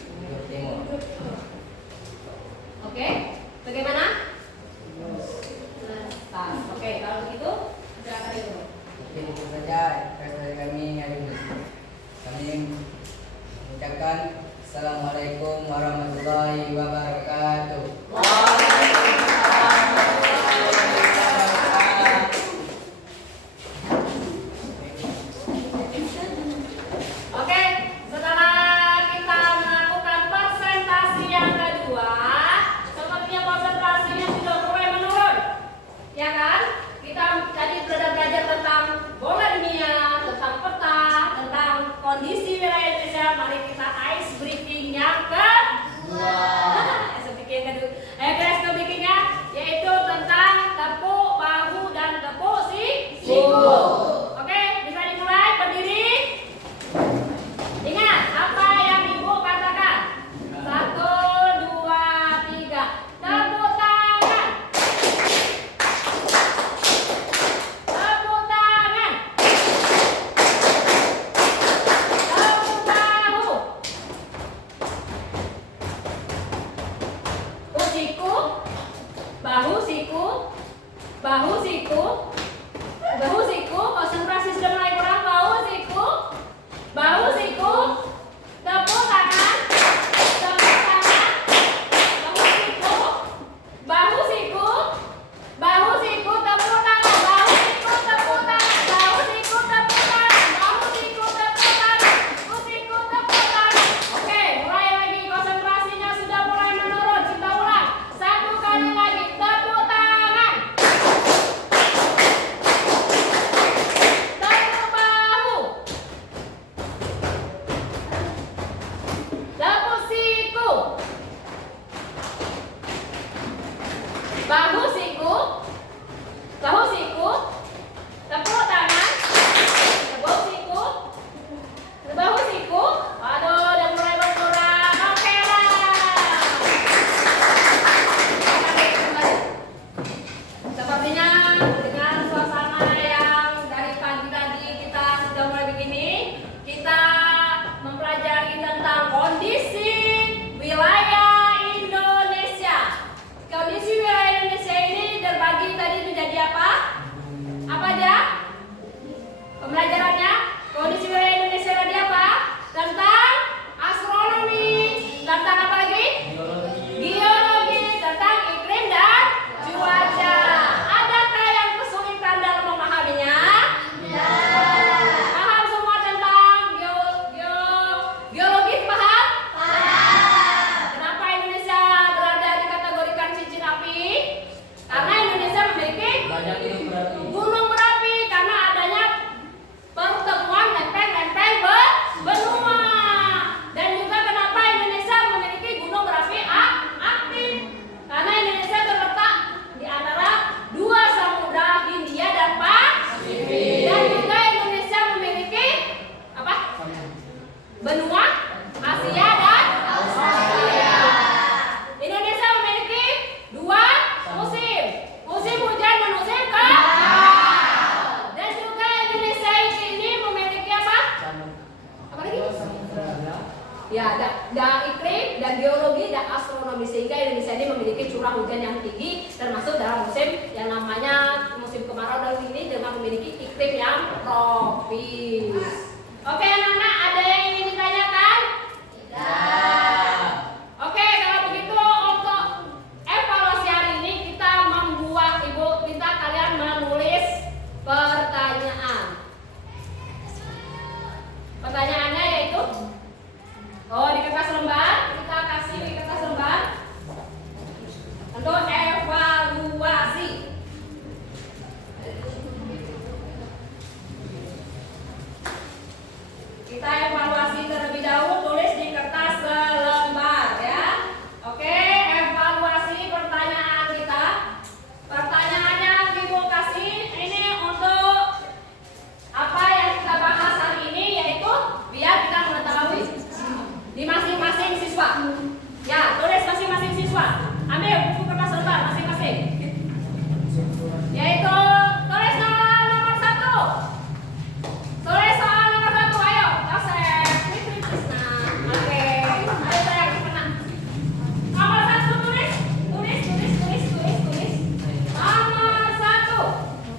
bujur timur. bujur timur. Oke, bagaimana? Pas. Oke, kalau begitu silakan itu. Mungkin itu saja podcast dari kami hari ini. Kami mengucapkan Assalamualaikum warahmatullahi wabarakatuh. Oke, setelah kita melakukan presentasi yang kedua, sepertinya konsentrasinya sudah mulai menurun, ya kan? Kita tadi sudah belajar tentang bola dunia, tentang peta, tentang kondisi wilayah Indonesia. Mari kita ice breaking yang kedua. Yang kedua, ice breakingnya yaitu tentang tepuk bahu dan tepuk siku. Oke, bisa dimulai berdiri. Ingat apa yang ibu katakan. 1, 2, 3. Tepuk tangan. Tepuk tangan. Tepuk bahu. Siku. Bahu siku. Bahu siku. Bahu siku. Konsentrasi sudah mulai kurang. Bahu siku. Bahu siku. Tepuk Ya, dan iklim, dan geologi, dan astronomi, sehingga Indonesia ini memiliki curah hujan yang tinggi, termasuk dalam musim yang namanya musim kemarau dan ini dengan memiliki iklim yang tropis. Oke anak-anak, ada yang ingin ditanyakan? Tidak. Oke, kalau begitu untuk evaluasi hari ini kita membuat kalian menulis pertanyaan. Pertanyaannya yaitu di kertas lembar, kita kasih di kertas lembar untuk evaluasi. Kita evaluasi terlebih dahulu, tulis di kertas selembar ya. Oke, evaluasi pertanyaan kita. Pertanyaannya Ibu kasih ini untuk apa yang kita bahas hari ini, yaitu biar kita mengetahui di masing-masing siswa. Ya, tulis masing-masing siswa. Ambil buku kertas lembar masing-masing. Yaitu tulis nomor 1. Tulis soal nomor 1, ayo. Yosef, Krisna. Oke, ayo saya kena. Nomor 1 tulis.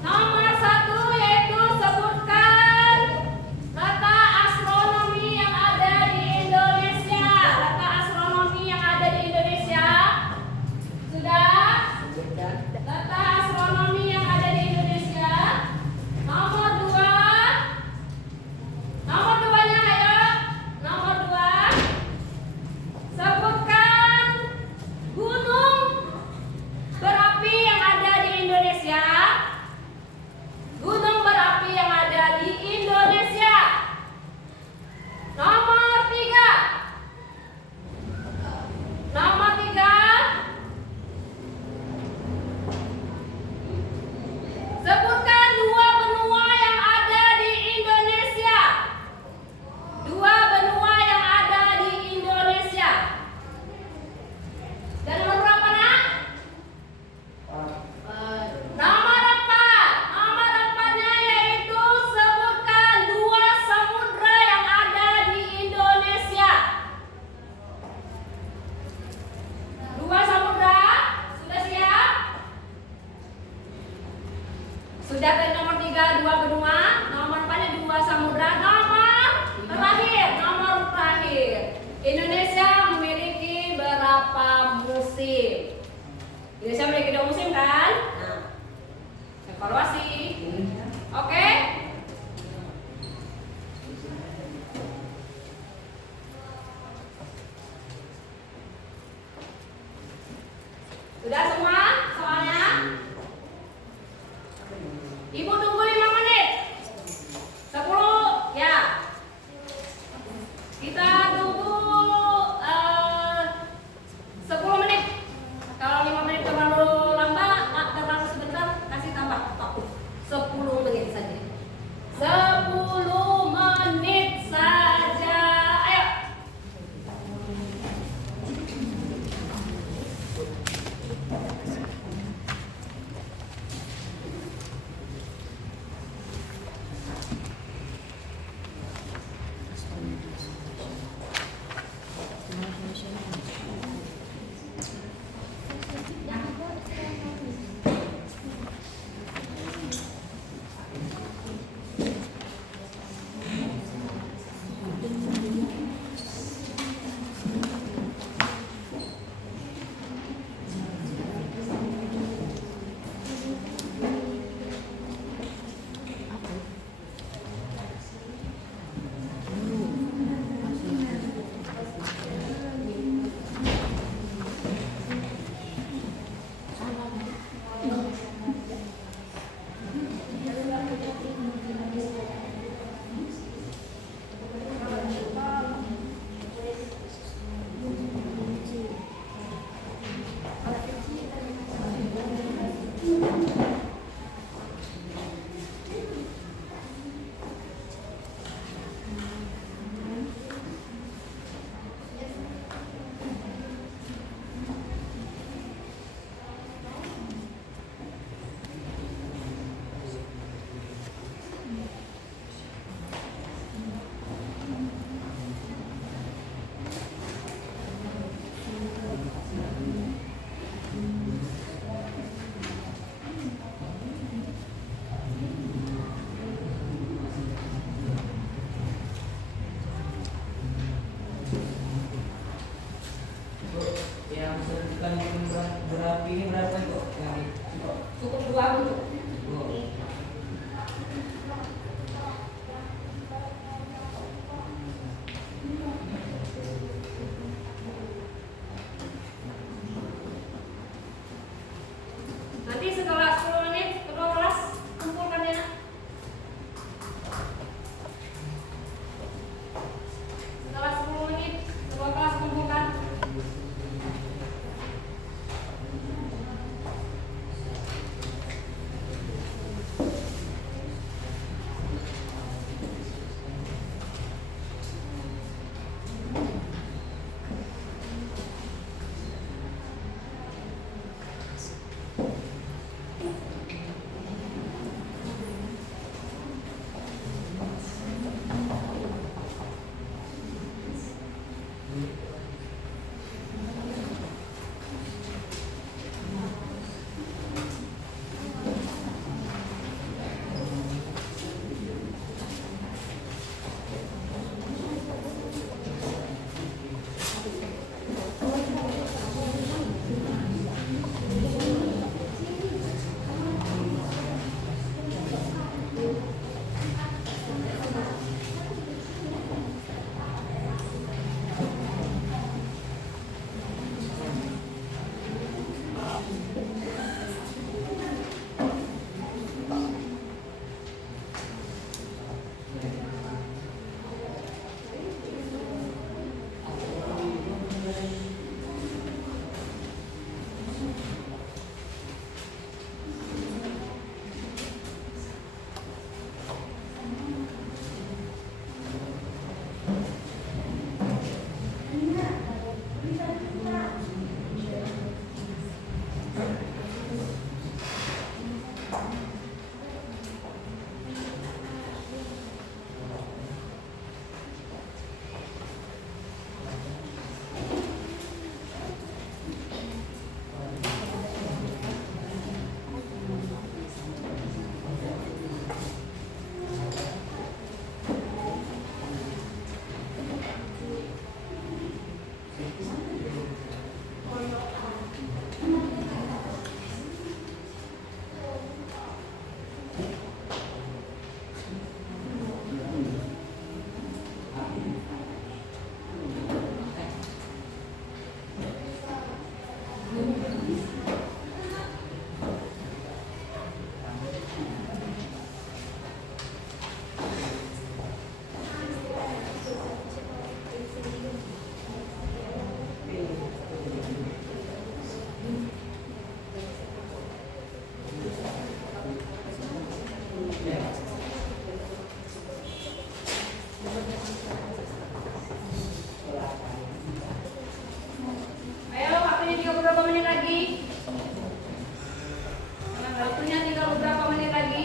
Nomor 1 yaitu sebutkan letak astronomi yang ada di Indonesia. Letak astronomi yang ada di Indonesia. Sudah? Letak astronomi yang ada di Indonesia. Nomor 2. Nomor 2-nya ayo. Nomor 2. Sebutkan gunung berapi yang ada di Indonesia. Gunung berapi yang ada di Indonesia. Nomor 3. Nomor 3. Sebutkan 2 benua yang ada di Indonesia. 2 benua yang ada di Indonesia. Dan nomor berapa nak? Nomor 4. Nomor 4-nya yaitu sebutkan 2 samudra yang ada di Indonesia. 2 samudra, sudah siap? Sudah tadi nomor 3 2 benua, nomor 4-nya 2 samudra, nomor terakhir. Indonesia memiliki berapa musim? Indonesia memiliki 2 musim kan? Nah, evaluasi. Oke? Sudah semua soalnya? Ibu tunggu 5 menit. 10 ya. Kita tunggu 10 menit. Kalau 5 menit terlalu lambat, terlalu sebentar, kasih tambah waktu 10 menit saja. Bukan berapa ini berapa kok? Yang ini. Cukup 2 untuk. Oh. Nanti setelah 10 menit kedua kelas kumpulkan ya nak. Setelah 10 menit kedua kelas kumpulkan. Ayo, waktunya tinggal beberapa menit lagi. Waktunya tinggal beberapa menit lagi.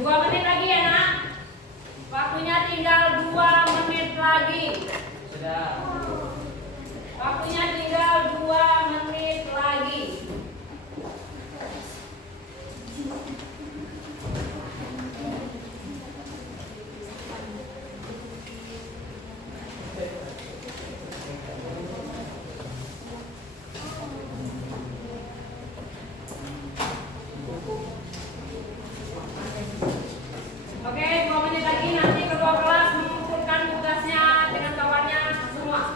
2 menit lagi ya nak. Waktunya tinggal 2 menit lagi. Sudah. Waktunya tinggal 2 menit lagi. Oke, 2 menit lagi nanti kedua kelas mengumpulkan tugasnya dengan kawannya semua.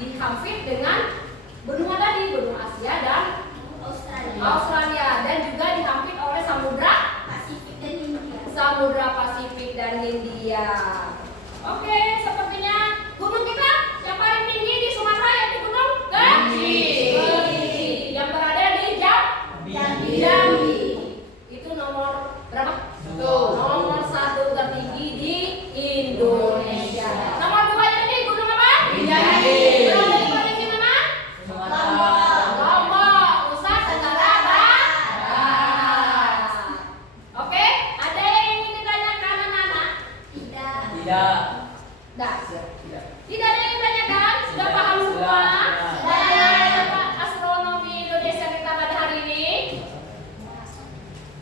dihampit dengan benua tadi, benua Asia dan Australia, dan juga dihampit oleh Samudra Pasifik dan Hindia. Oke, sepertinya gunung kita yang paling tinggi di Sumatera yaitu Gunung Kenji yang berada di Jambi. Itu nomor berapa? Nomor 1 tertinggi di Indonesia. Nomor 2 ini gunung apa? Rinjani. Gunung dari provinsi mana? Lombok, Nusa Tenggara Barat. Oke, ada yang ingin ditanyakan anak-anak? Tidak. Tidak. Tidak ada yang ditanyakan? Sudah paham semua? Sudah. Apa astronomi Indonesia kita pada hari ini?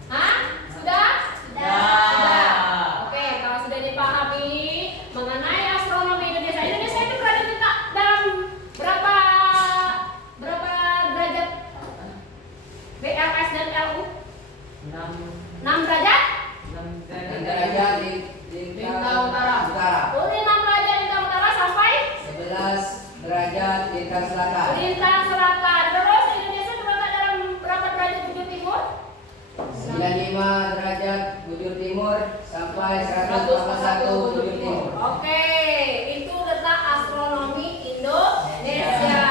Hah? Sudah? Sudah. Oke, kalau sudah dipahami mengenai astronomi Indonesia, Indonesia itu berada di dalam berapa derajat BLS dan LU? 6 derajat? derajat di Lintang utara. Oh, 6 derajat lintang utara sampai 11 derajat lintang selatan. lintang selatan. Terus Indonesia berada dalam berapa derajat bujur timur? 95 derajat bujur timur sampai 141 bujur timur. Oke, itu letak astronomi Indonesia.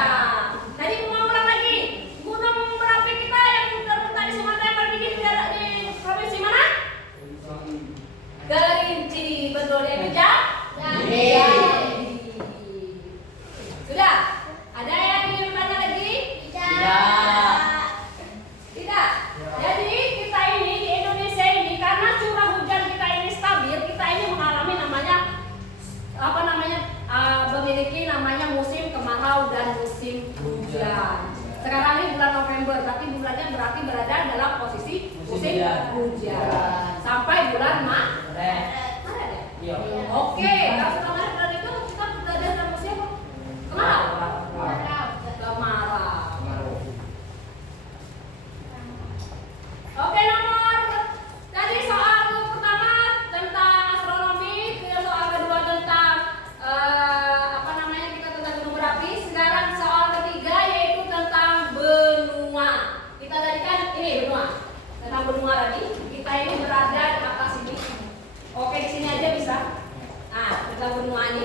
Tadi mau ulang lagi. Gunung Merapi kita yang terletak di Sumatera yang paling tinggi di provinsi mana? Kerinci. Betul ya, Bija? Jambi. Sudah? Ada yang ingin bertanya lagi? Tidak. Jadi kita ini di Indonesia ini karena curah hujan kita ini stabil, kita ini mengalami memiliki namanya musim kemarau dan musim hujan. Sekarang ini bulan November, berarti bulannya berada dalam posisi musim hujan sampai bulan Maret. Iya. Oke, kalau sudah Maret itu kita berada dalam musim kemarau. Oke, tadi soal pertama tentang astronomi, soal kedua tentang kita tentang gunung berapi. Sekarang soal ketiga yaitu tentang benua. Kita tadi kan ini benua. Tentang benua tadi, kita ini berada di atas sini. Oke, di sini aja bisa. Nah, tentang benua ini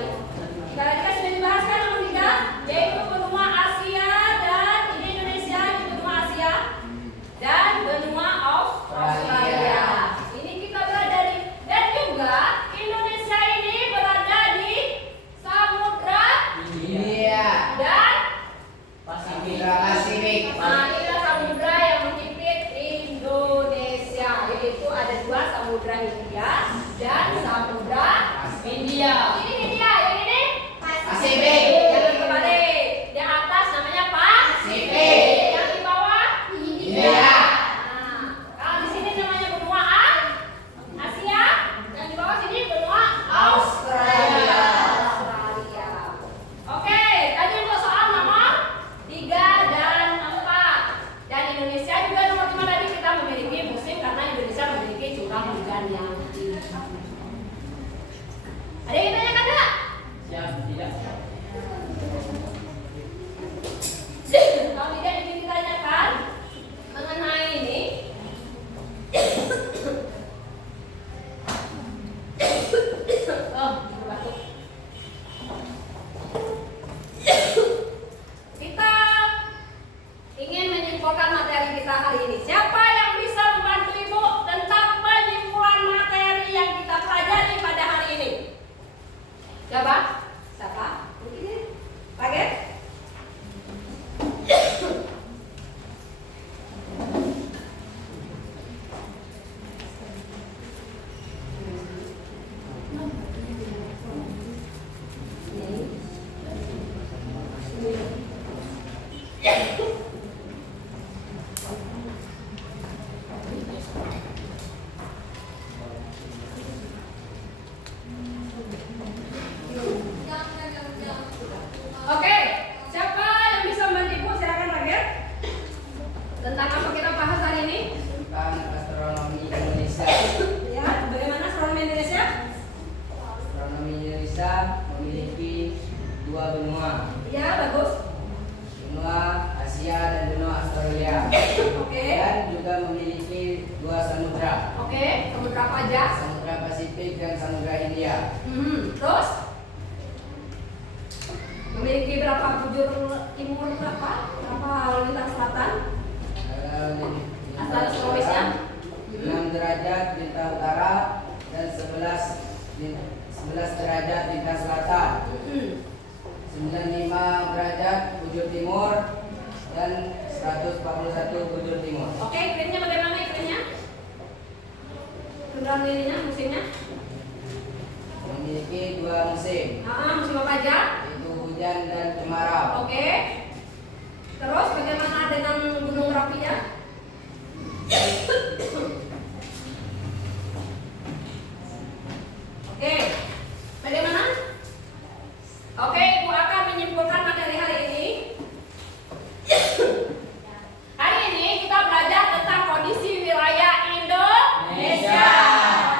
timur berapa? Lintang selatan? Asal Sulawesi. 6 derajat lintang utara dan 11 derajat lintang selatan. 95 derajat bujur timur dan 141 bujur timur. Oke, iklimnya bagaimana iklimnya? Kendaraan ininya, musimnya? Memiliki 2 musim, Musim apa aja? yaitu hujan dan kemarau. Oke. Terus bagaimana dengan Gunung Merapi ya? Oke. Bagaimana? Oke, Ibu akan menyimpulkan materi hari ini. Hari ini kita belajar tentang kondisi wilayah Indonesia.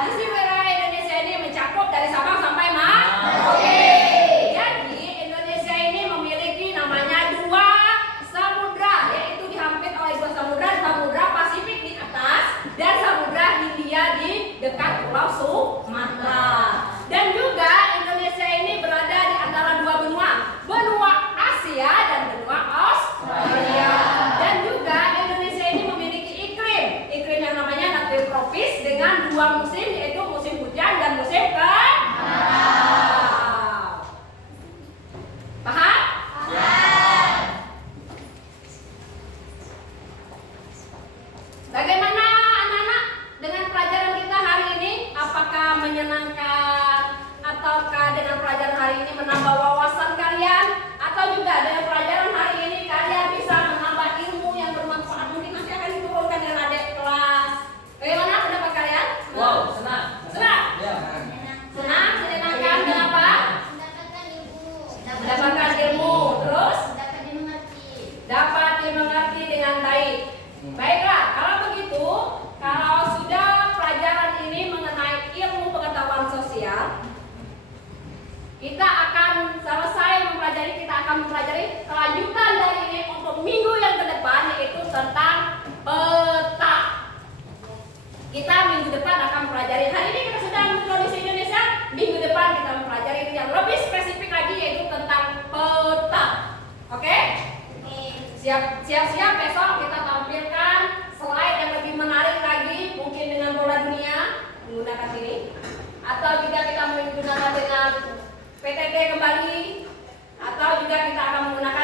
Kondisi wilayah Indonesia ini mencakup dari Sabang sampai Merauke. Jadi Indonesia ini memiliki namanya 2 samudra, yaitu dihampit oleh 2 samudra, Samudra Pasifik di atas dan Samudra Hindia di dekat Pulau Sumatera. Dan juga Indonesia ini berada di antara 2 benua, benua Asia dan benua Australia. Dan juga Indonesia ini memiliki iklim yang namanya iklim tropis dengan 2 musim, yaitu musim hujan dan musim kemarau. Paham? Bagaimana anak-anak dengan pelajaran kita hari ini? Apakah menyenangkan? Ataukah dengan pelajaran hari ini menambah wawasan kalian? Atau juga dengan pelajaran hari ini kalian bisa menambah ilmu yang bermanfaat? Mungkin nanti akan diturunkan dengan adik kelas. Bagaimana pendapat kalian? Wow, senang. Senang? Ya. Senang? Menyenangkan? Kenapa? Mendapatkan ilmu. Mendapatkan ilmu. Terus? Dapat dimengerti. Dapat dimengerti dengan baik. Baiklah, kalau begitu, kalau sudah pelajaran ini mengenai ilmu pengetahuan sosial, kita akan mempelajari kelanjutan dari ini untuk minggu yang ke depan, yaitu tentang peta. Kita minggu depan akan mempelajari, hari ini kita sedang kondisi Indonesia, minggu depan kita mempelajari yang lebih spesifik lagi, yaitu tentang peta. Oke? Siap-siap besok kita tampilkan slide yang lebih menarik lagi, mungkin dengan bola dunia menggunakan ini, atau juga kita menggunakan dengan PTT kembali, atau juga kita akan menggunakan